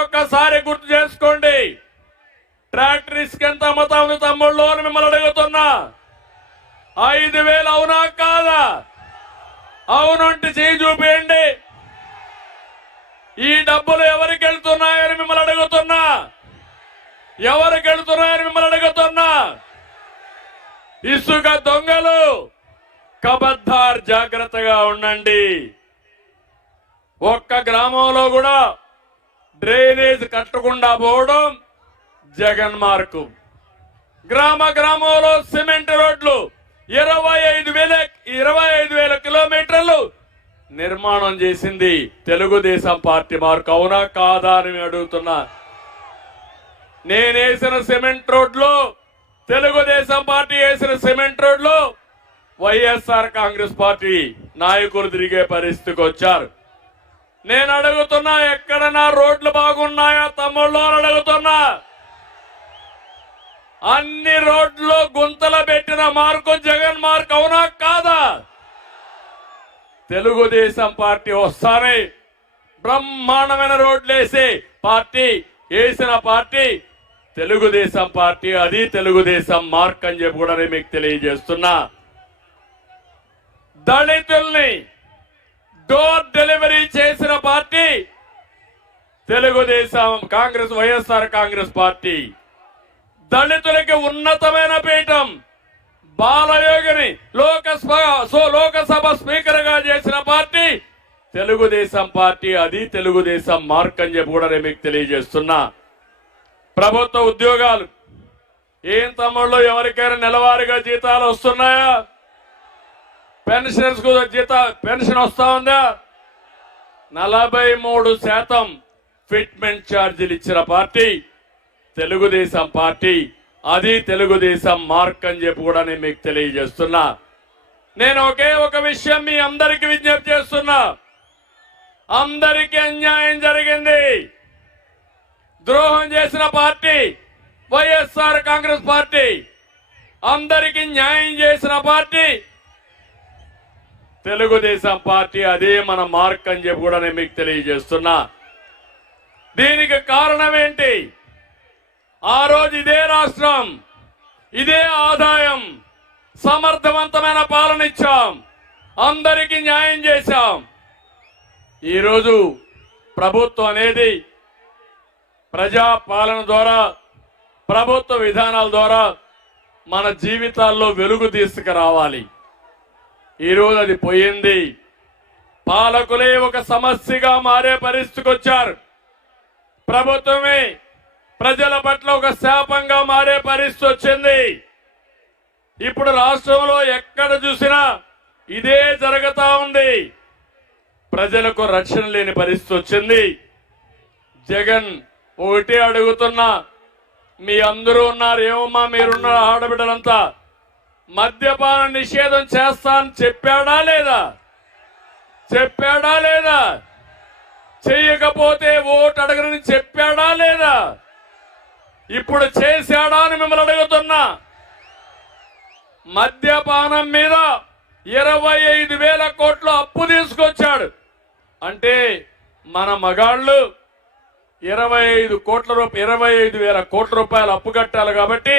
మరొకసారి గుర్తు చేసుకోండి. ట్రాక్టర్ ఇసుక ఎంత అమ్ముతా ఉంది తమ్ముళ్ళు అని మిమ్మల్ని అడుగుతున్నా. 5,000 అవునా కాదా? అవునంటే చేయి చూపేయండి. ఈ డబ్బులు ఎవరికి వెళ్తున్నాయని మిమ్మల్ని అడుగుతున్నా. ఎవరికి వెళ్తున్నాయని మిమ్మల్ని అడుగుతున్నా. ఇసుక దొంగలు కబద్దార్, జాగ్రత్తగా ఉండండి. ఒక్క గ్రామంలో కూడా డ్రైనేజ్ కట్టకుండా పోవడం జగన్ మార్కు. గ్రామంలో సిమెంట్ రోడ్లు 25,000 కిలోమీటర్లు నిర్మాణం చేసింది తెలుగుదేశం పార్టీ మార్కు. అవునా కాదా అని అడుగుతున్నా. నేనేసిన సిమెంట్ రోడ్లు, తెలుగుదేశం పార్టీ వేసిన సిమెంట్ రోడ్లు వైఎస్ఆర్ కాంగ్రెస్ పార్టీ నాయకులు తిరిగే పరిస్థితికి వచ్చారు. నేను అడుగుతున్నా, ఎక్కడన్నా రోడ్లు బాగున్నాయా తమ్ముళ్ళు అని అడుగుతున్నా. అన్ని రోడ్లు గుంతలు పెట్టిన మార్కు జగన్ మార్కు. అవునా కాదా? తెలుగుదేశం పార్టీ వస్తానే బ్రహ్మాండమైన రోడ్లు వేసే పార్టీ, వేసిన పార్టీ తెలుగుదేశం పార్టీ. అది తెలుగుదేశం మార్క్ అని చెప్పి కూడా నేను మీకు తెలియజేస్తున్నా. దళితుల్ని డోర్ డెలివరీ చేసిన పార్టీ తెలుగుదేశం కాంగ్రెస్, వైఎస్ఆర్ కాంగ్రెస్ పార్టీ. దళితులకి ఉన్నతమైన పీఠం బాలయోగిని లోకసభ స్పీకర్ గా చేసిన పార్టీ తెలుగుదేశం పార్టీ. అది తెలుగుదేశం మార్క్ అని చెప్పి కూడా నేను మీకు తెలియజేస్తున్నా. ప్రభుత్వ ఉద్యోగాలు ఏం తమ్ముళ్ళు, ఎవరికైనా నెలవారీగా జీతాలు వస్తున్నాయా? పెన్షన్స్ పెన్షన్ వస్తా ఉందా? 43% ఫిట్మెంట్ ఛార్జీలు ఇచ్చిన పార్టీ తెలుగుదేశం పార్టీ. అది తెలుగుదేశం మార్క్ అని చెప్పి కూడా నేను మీకు తెలియజేస్తున్నా. నేను ఒక విషయం మీ అందరికీ విజ్ఞప్తి చేస్తున్నా. అందరికీ అన్యాయం జరిగింది. ద్రోహం చేసిన పార్టీ వైఎస్ఆర్ కాంగ్రెస్ పార్టీ. అందరికీ న్యాయం చేసిన పార్టీ తెలుగుదేశం పార్టీ. అదే మన మార్క్ అని చెప్పి కూడా నేను మీకు తెలియజేస్తున్నా. దీనికి కారణం ఏంటి? ఆ రోజు ఇదే రాష్ట్రం, ఇదే ఆదాయం, సమర్థవంతమైన పాలన ఇచ్చాం, అందరికీ న్యాయం చేశాం. ఈరోజు ప్రభుత్వం అనేది ప్రజా పాలన ద్వారా, ప్రభుత్వ విధానాల ద్వారా మన జీవితాల్లో వెలుగు తీసుకురావాలి. ఈరోజు అది పోయింది. పాలకులే ఒక సమస్యగా మారే పరిస్థితికి వచ్చారు. ప్రభుత్వమే ప్రజల పట్ల ఒక శాపంగా మారే పరిస్థితి వచ్చింది. ఇప్పుడు రాష్ట్రంలో ఎక్కడ చూసినా ఇదే జరుగుతా ఉంది. ప్రజలకు రక్షణ లేని పరిస్థితి వచ్చింది. జగన్ ఒకటే అడుగుతున్నా, మీ అందరూ ఉన్నారు, ఏమమ్మా మీరున్నారు ఆడబిడ్డలంతా, మద్యపాన నిషేధం చేస్తా అని చెప్పాడా లేదా? చెప్పాడా లేదా? చెయ్యకపోతే ఓటు అడగనని చెప్పాడా లేదా? ఇప్పుడు చేశాడా అని మిమ్మల్ని అడుగుతున్నా. మద్యపానం మీద 25,000 కోట్లు అప్పు తీసుకొచ్చాడు. అంటే మన మగాళ్ళు 25,000 కోట్ల రూపాయలు అప్పు కట్టాలి. కాబట్టి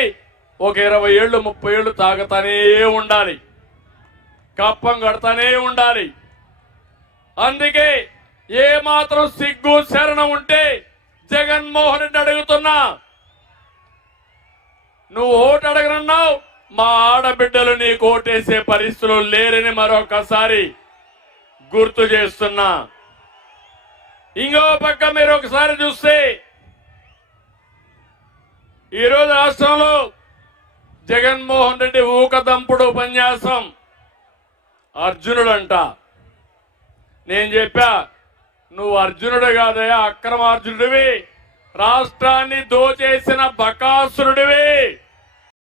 ఒక 20 ఏళ్ళు 30 ఏళ్ళు తాగుతానే ఉండాలి, కప్పం కడతానే ఉండాలి. అందుకే ఏ మాత్రం సిగ్గు శరణం ఉంటే జగన్మోహన్ రెడ్డి అడుగుతున్నా, నువ్వు ఓటు అడగనన్నావు, మా ఆడబిడ్డలు నీకు ఓటేసే పరిస్థితులు లేరని మరొకసారి గుర్తు చేస్తున్నా. ఇంకో పక్క మీరు ఒకసారి చూస్తే ఈరోజు రాష్ట్రంలో జగన్మోహన్ రెడ్డి ఊకదంపుడు ఉపన్యాసం. అర్జునుడంట. నేను చెప్పా, నువ్వు అర్జునుడు కాదయా, అక్రమార్జునుడివి, రాష్ట్రాన్ని దోచేసిన బకాసురుడివి.